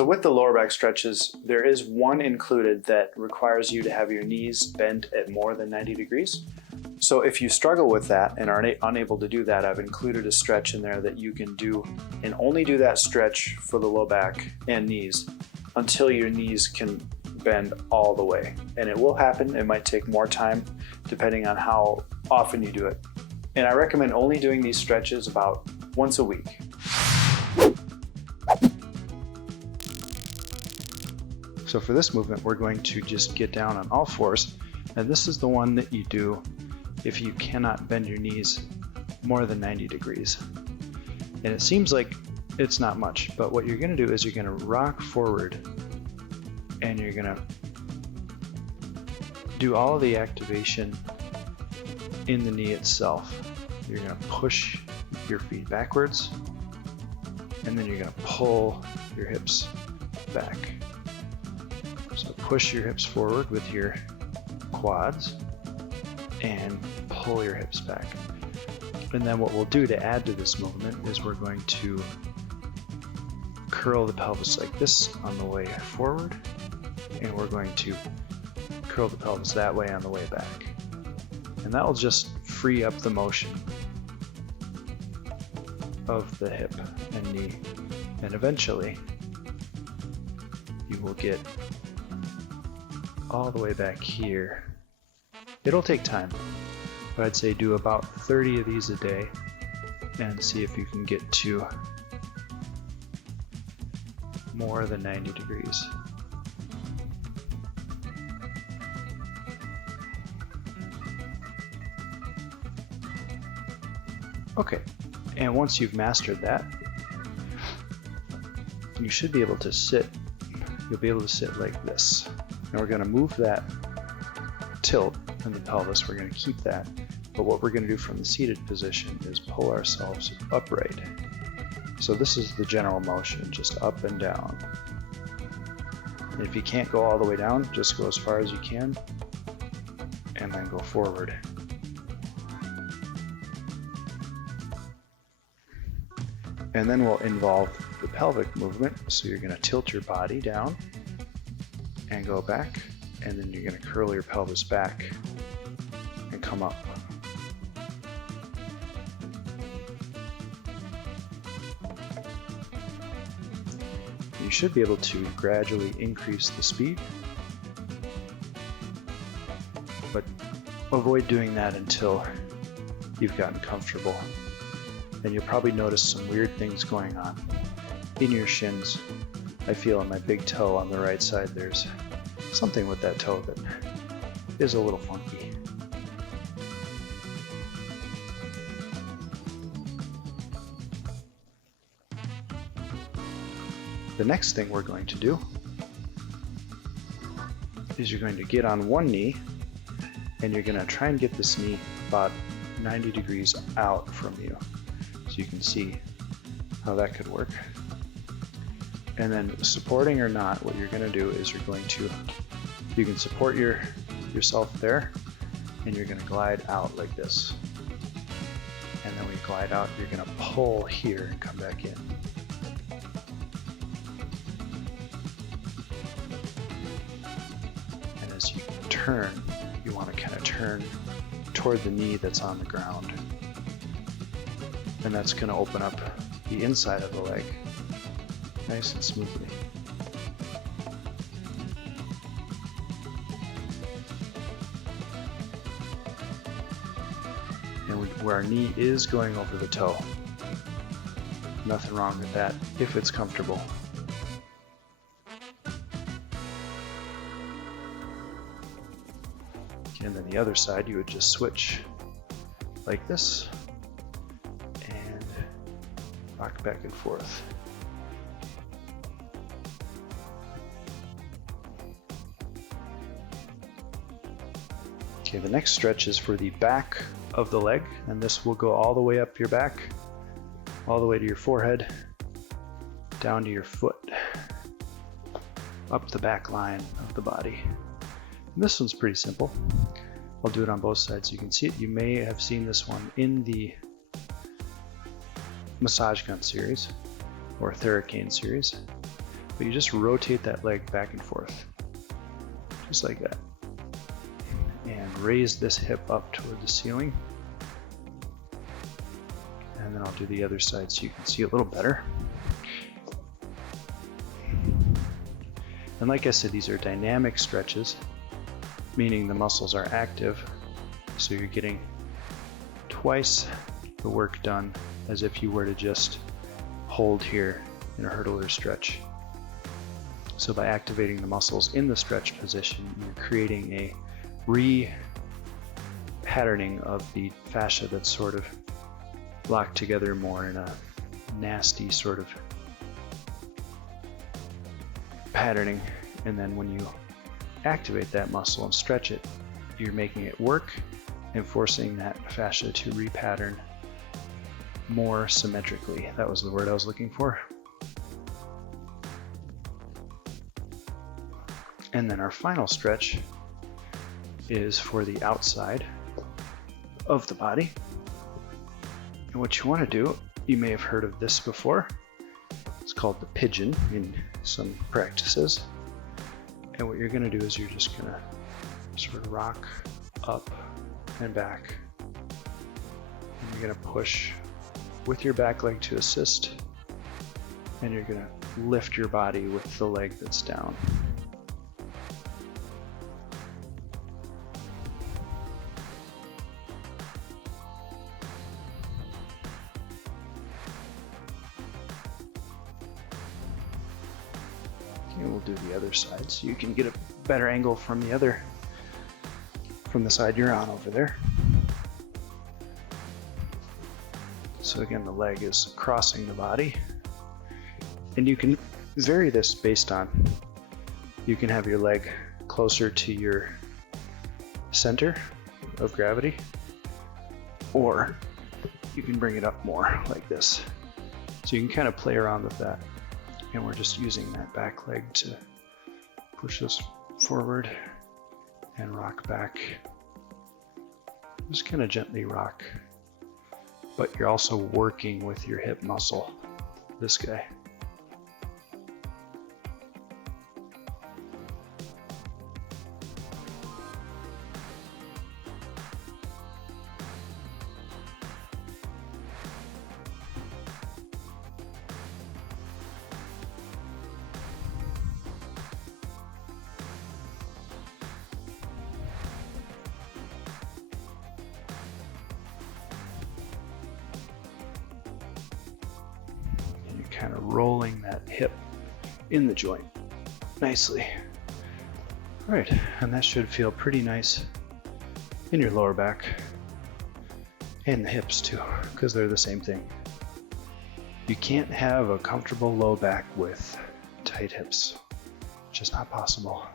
So with the lower back stretches, there is one included that requires you to have your knees bent at more than 90 degrees. So if you struggle with that and are unable to do that, I've included a stretch in there that you can do and only do that stretch for the low back and knees until your knees can bend all the way. And it will happen. It might take more time depending on how often you do it. And I recommend only doing these stretches about once a week. So for this movement, we're going to just get down on all fours. And this is the one that you do if you cannot bend your knees more than 90 degrees. And it seems like it's not much, but what you're gonna do is you're gonna rock forward and you're gonna do all of the activation in the knee itself. You're gonna push your feet backwards and then you're gonna pull your hips back. So push your hips forward with your quads and pull your hips back. And then what we'll do to add to this movement is we're going to curl the pelvis like this on the way forward, and we're going to curl the pelvis that way on the way back. And that will just free up the motion of the hip and knee. And eventually you will get all the way back here. It'll take time, but I'd say do about 30 of these a day and see if you can get to more than 90 degrees. Okay, and once you've mastered that, you should be able to sit. You'll be able to sit like this. And we're going to move that tilt in the pelvis. We're going to keep that, but what we're going to do from the seated position is pull ourselves upright. So this is the general motion, just up and down. And if you can't go all the way down, just go as far as you can and then go forward. And then we'll involve the pelvic movement. So you're going to tilt your body down and go back, and then you're going to curl your pelvis back and come up. You should be able to gradually increase the speed, but avoid doing that until you've gotten comfortable. And you'll probably notice some weird things going on in your shins. I feel on my big toe on the right side, there's something with that toe that is a little funky. The next thing we're going to do is you're going to get on one knee and you're going to try and get this knee about 90 degrees out from you. So you can see how that could work. And then supporting or not, what you're going to do is you can support yourself there, and you're going to glide out like this. And then when you glide out, you're going to pull here and come back in. And as you turn, you want to kind of turn toward the knee that's on the ground. And that's going to open up the inside of the leg nice and smoothly. And where our knee is going over the toe. Nothing wrong with that if it's comfortable. And then the other side, you would just switch like this and rock back and forth. Okay, the next stretch is for the back of the leg, and this will go all the way up your back, all the way to your forehead, down to your foot, up the back line of the body. And this one's pretty simple. I'll do it on both sides so you can see it. You may have seen this one in the massage gun series or Theracane series. But you just rotate that leg back and forth, just like that. And raise this hip up toward the ceiling. And then I'll do the other side so you can see a little better. And like I said, these are dynamic stretches, meaning the muscles are active, so you're getting twice the work done as if you were to just hold here in a hurdler stretch. So by activating the muscles in the stretch position, you're creating a re-patterning of the fascia that's sort of locked together more in a nasty sort of patterning. And then when you activate that muscle and stretch it, you're making it work and forcing that fascia to repattern more symmetrically. That was the word I was looking for. And then our final stretch is for the outside of the body. And what you want to do, you may have heard of this before. It's called the pigeon in some practices. And what you're going to do is you're just going to sort of rock up and back. And you're going to push with your back leg to assist. And you're going to lift your body with the leg that's down. And we'll do the other side so you can get a better angle from the side you're on over there. So again, the leg is crossing the body, and you can vary this based on, you can have your leg closer to your center of gravity, or you can bring it up more like this. So you can kind of play around with that. And we're just using that back leg to push us forward and rock back. Just kind of gently rock. But you're also working with your hip muscle, this guy. Kind of rolling that hip in the joint nicely. All right, and that should feel pretty nice in your lower back and the hips too, because they're the same thing. You can't have a comfortable low back with tight hips. Just not possible.